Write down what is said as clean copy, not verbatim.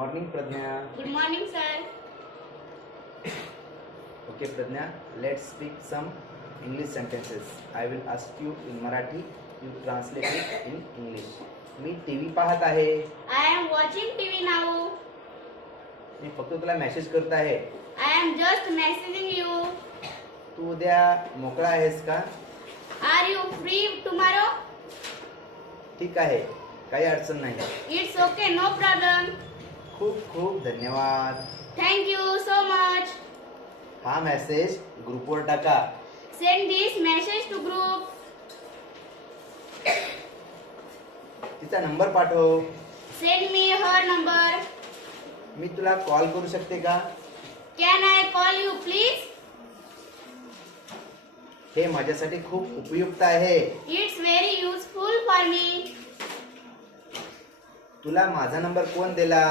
morning, Pradnya. Good morning, sir. Okay, Pradnya, let's speak some English sentences. I will ask you in Marathi. You translate it in English. Me TV पाहत आहे. I am watching TV now. मी फक्त तुला message करत आहे. I am just messaging you. तू उद्या मोकळा आहेस का? Are you free tomorrow? ठीक आहे, काही अडचण नाही. It's okay, no problem. खूप खूप धन्यवाद. Thank you so much. हा मेसेज ग्रुपवर टाका. Send this message to group. तिचा नंबर पाठव. Send me her number. मी तुला कॉल करू शकते का? Can I call you, please? हे माझ्यासाठी खूप उपयुक्त आहे. It's very useful for me. तुला माझा नंबर कोण दिला?